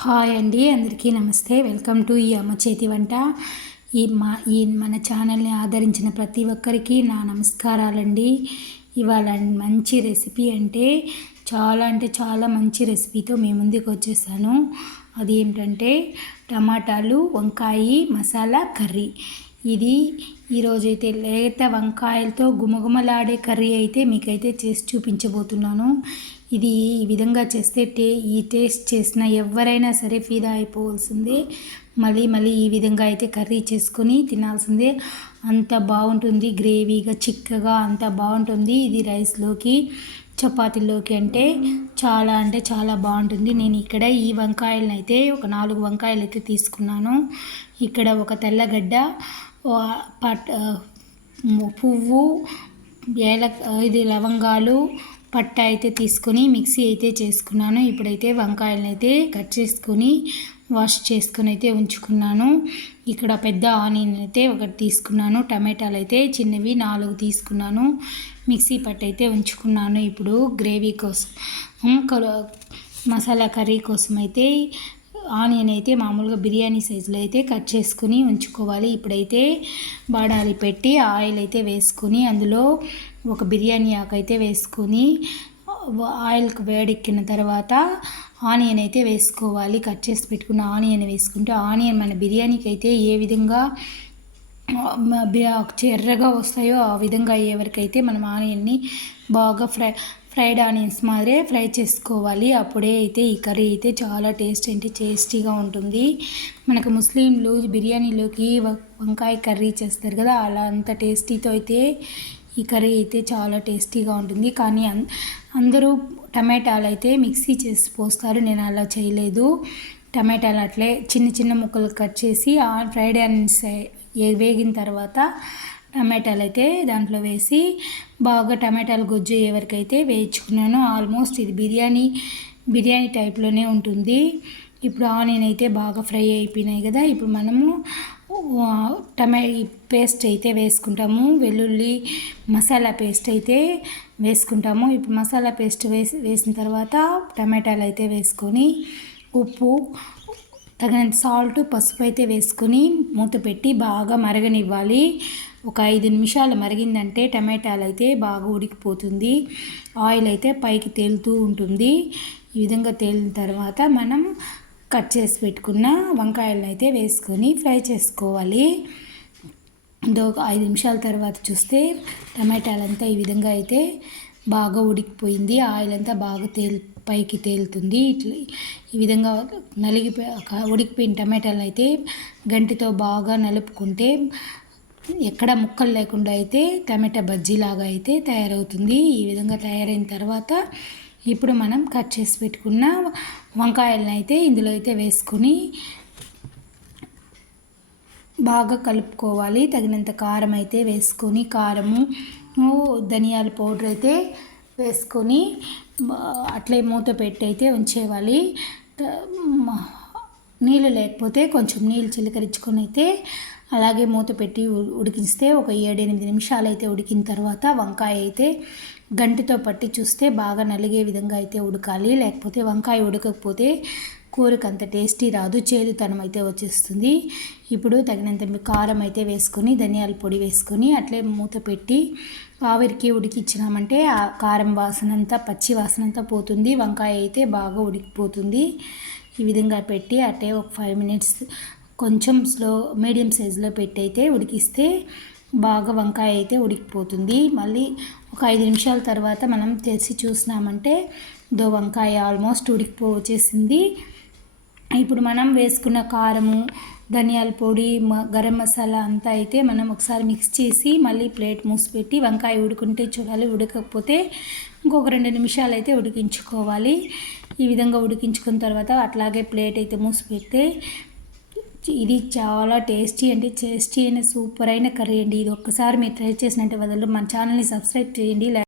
Hi అండి అందరికీ నమస్తే. వెల్కమ్ టు ఈ అమ్మ చేతి వంట. ఈ మా ఈ మన ఛానల్ని ఆదరించిన ప్రతి ఒక్కరికి నా నమస్కారాలండి. ఇవాళ మంచి రెసిపీ అంటే చాలా అంటే చాలా మంచి రెసిపీతో మీ ముందుకు వచ్చేసాను. అది ఏంటంటే టమాటాలు వంకాయ మసాలా కర్రీ. ఇది ఈరోజైతే లేత వంకాయలతో గుమగుమలాడే కర్రీ అయితే మీకైతే చేసి చూపించబోతున్నాను. ఇది ఈ విధంగా చేస్తే టే ఈ టేస్ట్ చేసిన ఎవరైనా సరే ఫీదా అయిపోవాల్సిందే. మళ్ళీ మళ్ళీ ఈ విధంగా అయితే కర్రీ చేసుకొని తినాల్సిందే. అంత బాగుంటుంది గ్రేవీగా చిక్కగా అంత బాగుంటుంది ఇది రైస్లోకి చపాతీలోకి అంటే చాలా అంటే చాలా బాగుంటుంది. నేను ఇక్కడ ఈ వంకాయలను అయితే ఒక నాలుగు వంకాయలు అయితే తీసుకున్నాను. ఇక్కడ ఒక తెల్లగడ్డ పట్ పువ్వు ఏల ఇది లవంగాలు పట్ట అయితే తీసుకొని మిక్సీ అయితే చేసుకున్నాను. ఇప్పుడైతే వంకాయలను అయితే కట్ చేసుకొని వాష్ చేసుకుని అయితే ఉంచుకున్నాను. ఇక్కడ పెద్ద ఆనియన్ అయితే ఒకటి తీసుకున్నాను. టమాటాలు అయితే చిన్నవి నాలుగు తీసుకున్నాను. మిక్సీ పట్టు అయితే ఉంచుకున్నాను. ఇప్పుడు గ్రేవీ కోసం మసాలా కర్రీ కోసం అయితే ఆనియన్ అయితే మామూలుగా బిర్యానీ సైజులో అయితే కట్ చేసుకుని ఉంచుకోవాలి. ఇప్పుడైతే బాడాలి పెట్టి ఆయిల్ అయితే వేసుకుని అందులో ఒక బిర్యానీ ఆకు అయితే వేసుకొని ఆయిల్కి వేడెక్కిన తర్వాత ఆనియన్ అయితే వేసుకోవాలి. కట్ చేసి పెట్టుకున్న ఆనియన్ వేసుకుంటే ఆనియన్ మన బిర్యానీకి అయితే ఏ విధంగా ఎర్రగా వస్తాయో ఆ విధంగా అయ్యేవరకైతే మనం ఆనియన్ని బాగా ఫ్రై ఫ్రైడ్ ఆనియన్స్ మాదిరే ఫ్రై చేసుకోవాలి. అప్పుడే అయితే ఈ కర్రీ అయితే చాలా టేస్ట్ అంటే టేస్టీగా ఉంటుంది. మనకు ముస్లింలు బిర్యానీలోకి వంకాయ కర్రీ చేస్తారు కదా అలా అంత టేస్టీతో అయితే ఈ కర్రీ అయితే చాలా టేస్టీగా ఉంటుంది. కానీ అందరూ టమాటాలు అయితే మిక్సీ చేసి పోస్తారు. నేను అలా చేయలేదు. టమాటాలు అట్లే చిన్న చిన్న ముక్కలు కట్ చేసి ఫ్రైడ్ ఆనియన్స్ వేగిన తర్వాత టమాటాలు అయితే దాంట్లో వేసి బాగా టమాటాలు గుజ్జు ఎవరికైతే వేయించుకున్నాను. ఆల్మోస్ట్ ఇది బిర్యానీ బిర్యానీ టైప్లోనే ఉంటుంది. ఇప్పుడు ఆనియన్ అయితే బాగా ఫ్రై అయిపోయినాయి కదా. ఇప్పుడు మనము టమా పేస్ట్ అయితే వేసుకుంటాము. వెల్లుల్లి మసాలా పేస్ట్ అయితే వేసుకుంటాము. ఇప్పుడు మసాలా పేస్ట్ వేసి వేసిన తర్వాత టమాటాలు అయితే వేసుకొని ఉప్పు తగినంత సాల్ట్ పసుపు అయితే వేసుకొని మూత పెట్టి బాగా మరగనివ్వాలి. ఒక ఐదు నిమిషాలు మరిగిందంటే టమాటాలు అయితే బాగా ఉడికిపోతుంది. ఆయిల్ అయితే పైకి తేలుతూ ఉంటుంది. ఈ విధంగా తేలిన తర్వాత మనం కట్ చేసి పెట్టుకున్న వంకాయలను అయితే వేసుకొని ఫ్రై చేసుకోవాలి. ఒక ఐదు నిమిషాల తర్వాత చూస్తే టమాటాలంతా ఈ విధంగా అయితే బాగా ఉడికిపోయింది. ఆయిల్ అంతా బాగా తేలు పైకి తేలుతుంది. ఇట్లా ఈ విధంగా నలిగిపోయి ఉడికిపోయిన టమాటాలు అయితే గంటితో బాగా నలుపుకుంటే ఎక్కడ ముక్కలు లేకుండా అయితే టమాటా బజ్జీలాగా అయితే తయారవుతుంది. ఈ విధంగా తయారైన తర్వాత ఇప్పుడు మనం కట్ చేసి పెట్టుకున్న వంకాయలను అయితే ఇందులో అయితే వేసుకొని బాగా కలుపుకోవాలి. తగినంత కారం అయితే వేసుకొని కారము ధనియాల పౌడర్ అయితే వేసుకొని అట్లే మూత పెట్టి అయితే ఉంచేవాలి. నీళ్ళు లేకపోతే కొంచెం నీళ్ళు చిలకరించుకొని అయితే అలాగే మూత పెట్టి ఉడికిస్తే ఒక ఏడెనిమిది నిమిషాలు అయితే ఉడికిన తర్వాత వంకాయ అయితే గంటితో పట్టి చూస్తే బాగా నలిగే విధంగా అయితే ఉడకాలి. లేకపోతే వంకాయ ఉడకకపోతే కూరకు అంత టేస్టీ రాదు చేదుతనం అయితే వచ్చేస్తుంది. ఇప్పుడు తగినంత కారం అయితే వేసుకొని ధనియాల పొడి వేసుకొని అట్లే మూత పెట్టి ఆవిరికి ఉడికిచ్చినామంటే ఆ కారం వాసనంతా పచ్చి వాసనంతా పోతుంది. వంకాయ అయితే బాగా ఉడికిపోతుంది. ఈ విధంగా పెట్టి అట్టే ఒక ఫైవ్ మినిట్స్ కొంచెం స్లో మీడియం సైజులో పెట్టి అయితే ఉడికిస్తే బాగా వంకాయ అయితే ఉడికిపోతుంది. మళ్ళీ ఒక ఐదు నిమిషాల తర్వాత మనం తెరిచి చూసినామంటే దో వంకాయ ఆల్మోస్ట్ ఉడికిపో వచ్చేసింది. ఇప్పుడు మనం వేసుకున్న కారము ధనియాల పొడి గరం మసాలా అంతా అయితే మనం ఒకసారి మిక్స్ చేసి మళ్ళీ ప్లేట్ మూసిపెట్టి వంకాయ ఉడుకుంటే చూడాలి. ఉడకకపోతే ఇంకొక రెండు నిమిషాలు అయితే ఉడికించుకోవాలి. ఈ విధంగా ఉడికించుకున్న తర్వాత అట్లాగే ప్లేట్ అయితే మూసిపెడితే ఇది చాలా టేస్టీ అంటే టేస్టీ అయిన సూపర్ అయిన కర్రీ అండి. ఇది ఒక్కసారి మీరు ట్రై చేసినట్టు వదలు మన ఛానల్ని సబ్స్క్రైబ్ చేయండి.